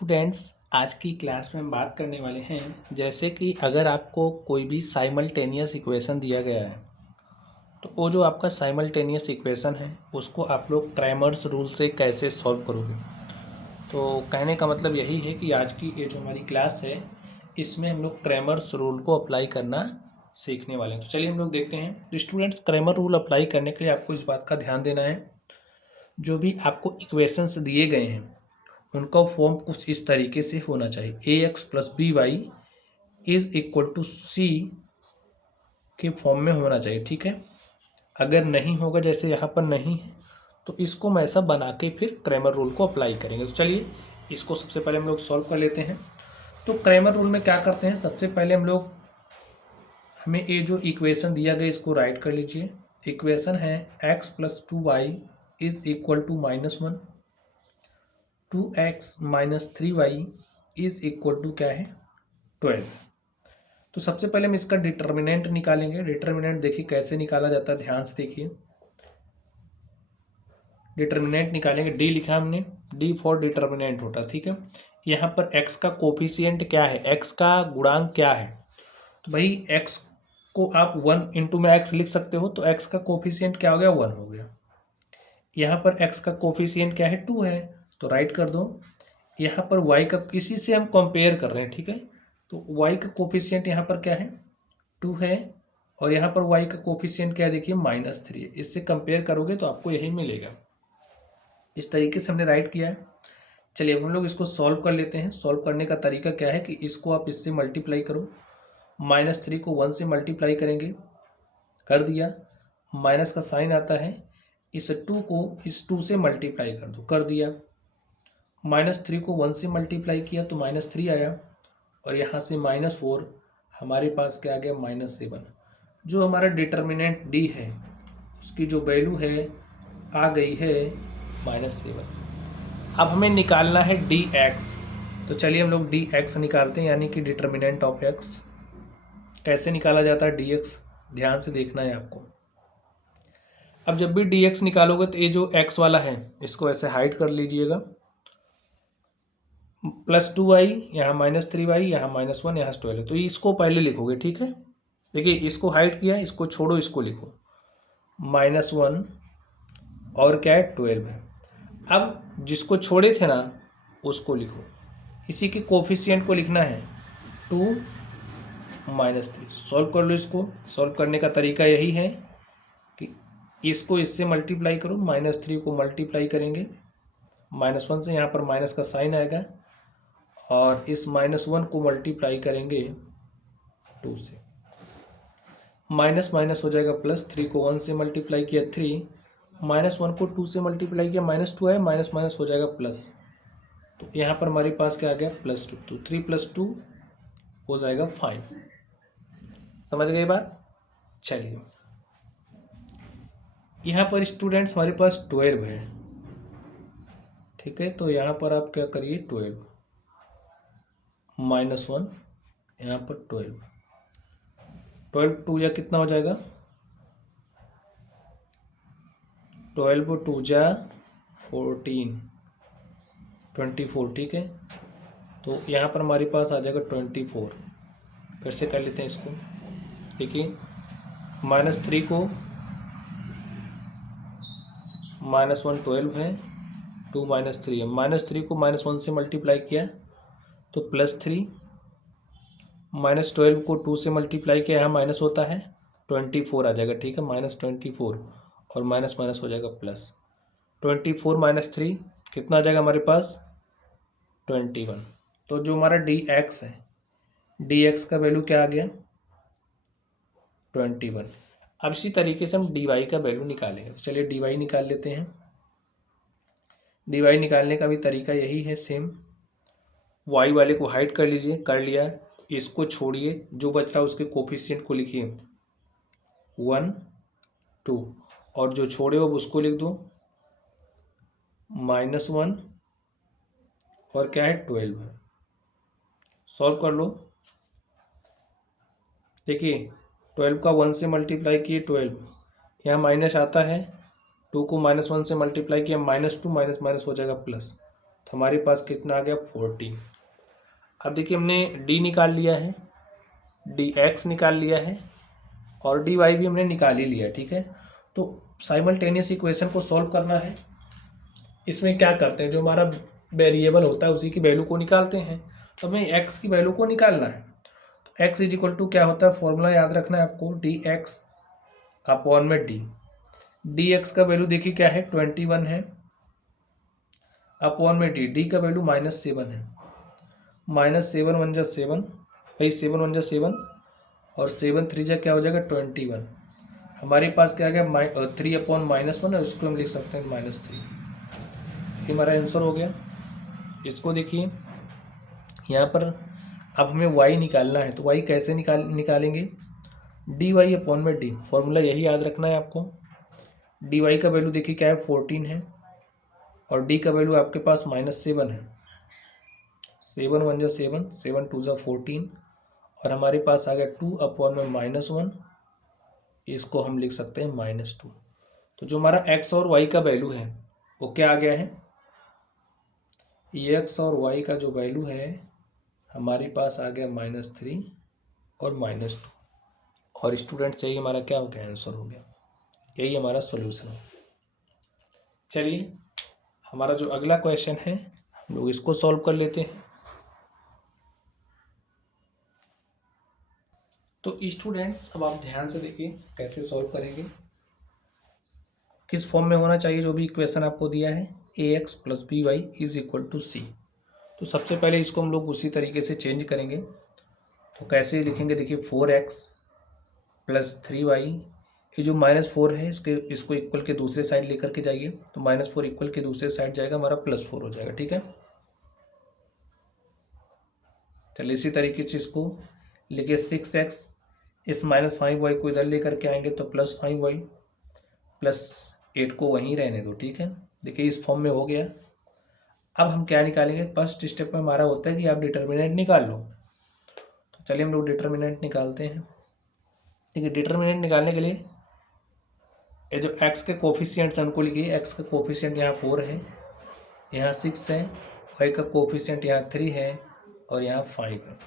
Students, आज की class में हम बात करने वाले हैं जैसे कि अगर आपको कोई भी साइमल्टेनियस इक्वेशन दिया गया है तो वो जो आपका साइमल्टेनियस इक्वेशन है उसको आप लोग क्रैमर्स रूल से कैसे सॉल्व करोगे। तो कहने का मतलब यही है कि आज की ये जो हमारी क्लास है इसमें हम लोग क्रैमर्स रूल को अप्लाई करना सीखने वाले हैं। तो चलिए हम लोग देखते हैं। तो स्टूडेंट्स, क्रैमर रूल अप्लाई करने के लिए आपको इस बात का ध्यान देना है, जो भी आपको इक्वेशंस दिए गए हैं उनका फॉर्म कुछ इस तरीके से होना चाहिए। A X plus B Y is equal to C के फॉर्म में होना चाहिए, ठीक है। अगर नहीं होगा, जैसे यहाँ पर नहीं है, तो इसको हम ऐसा बना के फिर क्रैमर रूल को अप्लाई करेंगे। तो चलिए इसको सबसे पहले हम लोग सॉल्व कर लेते हैं। तो क्रैमर रूल में क्या करते हैं, सबसे पहले हम लोग हमें ये जो इक्वेशन दिया गया इसको राइट कर लीजिए। इक्वेशन है x plus two y is equal to -1, 2x minus 3y is equal to क्या है 12। तो सबसे पहले हम इसका डिटर्मिनेंट निकालेंगे। डिटर्मिनेंट देखिए कैसे निकाला जाता है, ध्यान से देखिए। डिटर्मिनेंट निकालेंगे, डी लिखा हमने, डी फॉर डिटर्मिनेंट होता, ठीक है। यहाँ पर x का कोफिशिएंट क्या है, x का गुणांक क्या है, तो भाई x को आप 1 इंटू में x लिख सकते हो, तो x का कोफिशिएंट क्या हो गया 1 हो गया। यहाँ पर x का कोफिशिएंट क्या है 2 है, तो राइट कर दो। यहाँ पर y का किसी से हम कंपेयर कर रहे हैं, ठीक है, तो y का कोफिशिएंट यहाँ पर क्या है 2 है, और यहाँ पर y का कोफिशिएंट क्या है देखिए -3 है। इससे कंपेयर करोगे तो आपको यही मिलेगा। इस तरीके से हमने राइट किया है। चलिए अब हम लोग इसको सॉल्व कर लेते हैं। सॉल्व करने का तरीका क्या है कि इसको आप इससे मल्टीप्लाई करो। -3 को 1 से मल्टीप्लाई करेंगे, कर दिया। माइनस का साइन आता है, इस 2 को इस 2 से मल्टीप्लाई कर दो, कर दिया। -3 को 1 से मल्टीप्लाई किया तो -3 आया, और यहाँ से -4 हमारे पास क्या आ गया -7। जो हमारा डिटर्मिनेंट डी है उसकी जो वैल्यू है आ गई है -7। अब हमें निकालना है डी एक्स। तो चलिए हम लोग डी एक्स निकालते हैं, यानी कि डिटर्मिनेंट ऑफ एक्स। कैसे निकाला जाता है डी एक्स, ध्यान से देखना है आपको। अब जब भी डी एक्स निकालोगे तो ये जो एक्स वाला है इसको ऐसे हाइड कर लीजिएगा। +2y, यहाँ -3y, यहाँ -1, यहाँ 12 है, तो इसको पहले लिखोगे, ठीक है। देखिए इसको हाइड किया, इसको छोड़ो, इसको लिखो -1 और क्या है 12 है। अब जिसको छोड़े थे ना उसको लिखो, इसी के कोफिशिएंट को लिखना है 2 -3। सॉल्व कर लो इसको। सॉल्व करने का तरीका यही है कि इसको इससे मल्टीप्लाई करो, -3 को मल्टीप्लाई करेंगे, -1 से यहाँ पर माइनस का साइन आएगा, और इस -1 को मल्टीप्लाई करेंगे 2 से, माइनस माइनस हो जाएगा प्लस। 3 को 1 से मल्टीप्लाई किया 3, -1 को 2 से मल्टीप्लाई किया -2 है, माइनस माइनस हो जाएगा प्लस। तो यहाँ पर हमारे पास क्या आ गया +2, तो 3 + 2 हो जाएगा 5। समझ गए बात। चलिए यहाँ पर स्टूडेंट्स हमारे पास 12 है, ठीक है। तो यहाँ पर आप क्या करिए 12 -1, यहाँ पर 12 2 या कितना हो जाएगा 12 2 जा 14, 24, ठीक है। तो यहाँ पर हमारे पास आ जाएगा 24। फिर से कर लेते हैं इसको। देखिए -3 को -1 12 है, 2 -3 है। -3 को -1 से मल्टीप्लाई किया तो +3, -12 को 2 से मल्टीप्लाई किया, यहाँ माइनस होता है 24 आ जाएगा, ठीक है। -24 और माइनस माइनस हो जाएगा प्लस। 24 - 3 कितना आ जाएगा हमारे पास 21। तो जो हमारा डी एक्स है, डी एक्स का वैल्यू क्या आ गया 21। अब इसी तरीके से हम डी वाई का वैल्यू निकालेंगे। तो चलिए डी वाई निकाल लेते हैं। डी वाई निकालने का भी तरीका यही है सेम। वाई वाले को हाइड कर लीजिए, कर लिया। इसको छोड़िए, जो बच रहा है उसके कोफिशिएंट को लिखिए 1 2, और जो छोड़े हो उसको लिख दो -1 और क्या है 12 है। सॉल्व कर लो। देखिए 12 का 1 से मल्टीप्लाई किए 12, यहाँ माइनस आता है, 2 को -1 से मल्टीप्लाई किया -2, माइनस माइनस हो जाएगा प्लस। तो हमारे पास कितना आ गया 14। अब देखिए हमने डी निकाल लिया है, डी एक्स निकाल लिया है और डी वाई भी हमने निकाल ही लिया, ठीक है। तो साइमल्टेनियस इक्वेशन को सॉल्व करना है। इसमें क्या करते हैं, जो हमारा वेरिएबल होता है उसी की वैल्यू को निकालते हैं। तो हमें एक्स की वैल्यू को निकालना है। तो एक्स इज इक्वल टू क्या होता है, फॉर्मूला याद रखना है आपको, डी एक्स अपॉन में डी। डी एक्स का वैल्यू देखिए क्या है 21 है, अपॉन में डी, डी का वैल्यू -7 है। -7 वन जा 7, भाई 7 वन जा 7 और 7 3 जा क्या हो जाएगा 21। हमारे पास क्या आ गया 3 अपॉन -1 है, उसको हम लिख सकते हैं -3। ये हमारा आंसर हो गया। इसको देखिए यहाँ पर अब हमें y निकालना है। तो y कैसे निकालेंगे, डी वाई अपॉन में डी, फॉर्मूला यही याद रखना है आपको। डी वाई का वैल्यू देखिए क्या है 14 है और डी का वैल्यू आपके पास -7 है। 7 वन जा 7, 7 2 जा 14 और हमारे पास आ गया 2 अपॉन में -1, इसको हम लिख सकते हैं -2। तो जो हमारा x और y का वैल्यू है वो क्या आ गया है, x और y का जो वैल्यू है हमारे पास आ गया -3 और -2। और स्टूडेंट चाहिए हमारा क्या हो गया, आंसर हो गया। यही हमारा सॉल्यूशन है। चलिए हमारा जो अगला क्वेश्चन है हम लोग इसको सॉल्व कर लेते हैं। तो स्टूडेंट्स अब आप ध्यान से देखिए कैसे सॉल्व करेंगे, किस फॉर्म में होना चाहिए जो भी इक्वेशन आपको दिया है, ax + by = c। तो सबसे पहले इसको हम लोग उसी तरीके से चेंज करेंगे। तो कैसे लिखेंगे, देखिए 4x + 3y, ये जो -4 है इसको इक्वल के दूसरे साइड लेकर के जाइए। तो -4 इक्वल के दूसरे साइड जाएगा, हमारा +4 हो जाएगा, ठीक है। चलिए इसी तरीके से इसको लिखिए 6x, इस -5y को इधर लेकर के आएंगे तो +5y, +8 को वहीं रहने दो, ठीक है। देखिए इस फॉर्म में हो गया। अब हम क्या निकालेंगे, फर्स्ट स्टेप में हमारा होता है कि आप डिटर्मिनेंट निकाल लो। तो चलिए हम लोग डिटर्मिनेंट निकालते हैं। देखिए डिटर्मिनेंट निकालने के लिए ये जो x के कोफिशिएंट्स हैं उनको लिखिए। x का कोफिशिएंट यहाँ 4 है, यहाँ 6 है, y का कोफिशिएंट यहाँ 3 है और यहाँ 5 है।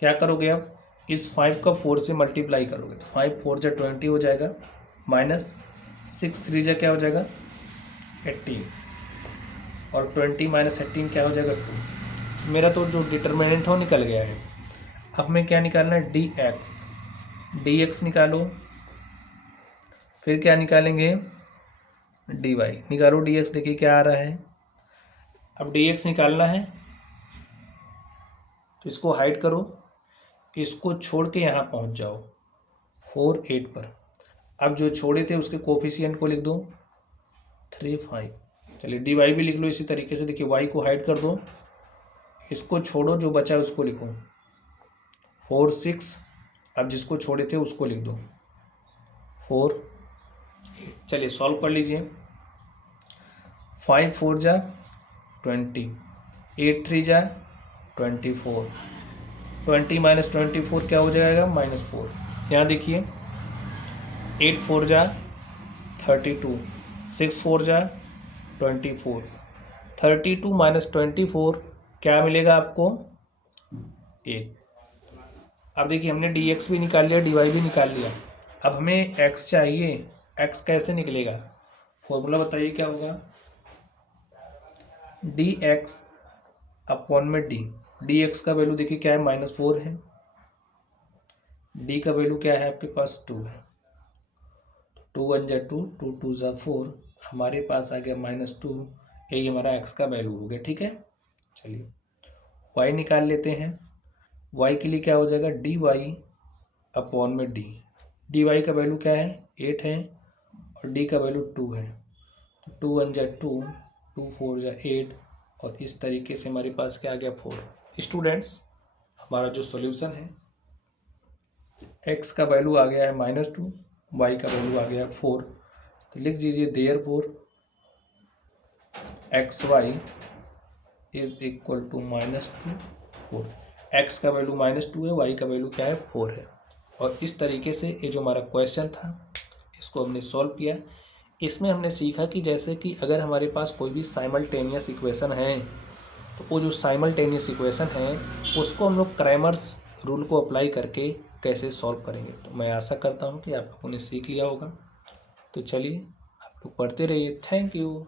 क्या करोगे आप, इस 5 का 4 से मल्टीप्लाई करोगे तो 5 4 जा 20 हो जाएगा, -6 3 जा क्या हो जाएगा 18 और 20 - 18 क्या हो जाएगा 2। मेरा तो जो डिटर्मिनेंट हो निकल गया है। अब हमें क्या निकालना है, dx निकालो, फिर क्या निकालेंगे dy, निकालो dx, देखिए क्या आ रहा है। अब dx निकालना है तो इसको हाइड करो, इसको छोड़ के यहाँ पहुँच जाओ 4 8 पर। अब जो छोड़े थे उसके कोफिशिएंट को लिख दो 3 5। चलिए dy भी लिख लो इसी तरीके से। देखिए y को हाइड कर दो, इसको छोड़ो, जो बचा है उसको लिखो 4 6। अब जिसको छोड़े थे उसको लिख दो 4 8। चलिए सॉल्व कर लीजिए। 5 4 जा 20, 8 3 जा 24, 20 - 24 क्या हो जाएगा -4। यहाँ देखिए 8 4 जा 32, 6 4 जा 24, 32 - 24 क्या मिलेगा आपको 1। अब देखिए हमने dx भी निकाल लिया, dy भी निकाल लिया। अब हमें x चाहिए। x कैसे निकलेगा, फॉर्मूला बताइए क्या होगा, dx अपॉन में d। dx का वैल्यू देखिए क्या है -4 है, d का वैल्यू क्या है आपके पास 2 है। 2 1 जा 2, 2 2 जा 4, हमारे पास आ गया -2। यही हमारा x का वैल्यू हो गया, ठीक है। चलिए y निकाल लेते हैं। y के लिए क्या हो जाएगा dy अपॉन में d। dy का वैल्यू क्या है 8 है और d का वैल्यू 2 है। तो 2 1 जा 2, 2 4 जा 8 और इस तरीके से हमारे पास क्या आ गया 4। स्टूडेंट्स हमारा जो सॉल्यूशन है, x का वैल्यू आ गया है -2, y का वैल्यू आ गया है 4। तो लिख दीजिए therefore xy is equal to -2 4। x का वैल्यू -2 है, y का वैल्यू क्या है 4 है। और इस तरीके से ये जो हमारा क्वेश्चन था इसको हमने सॉल्व किया। इसमें हमने सीखा कि जैसे कि अगर हमारे पास कोई भी साइमल्टेनियस इक्वेशन है तो वो जो साइमल्टेनियस इक्वेशन है उसको हम लोग क्रैमर्स रूल को अप्लाई करके कैसे सॉल्व करेंगे। तो मैं आशा करता हूँ कि आप लोगों ने सीख लिया होगा। तो चलिए आप लोग पढ़ते रहिए। Thank you.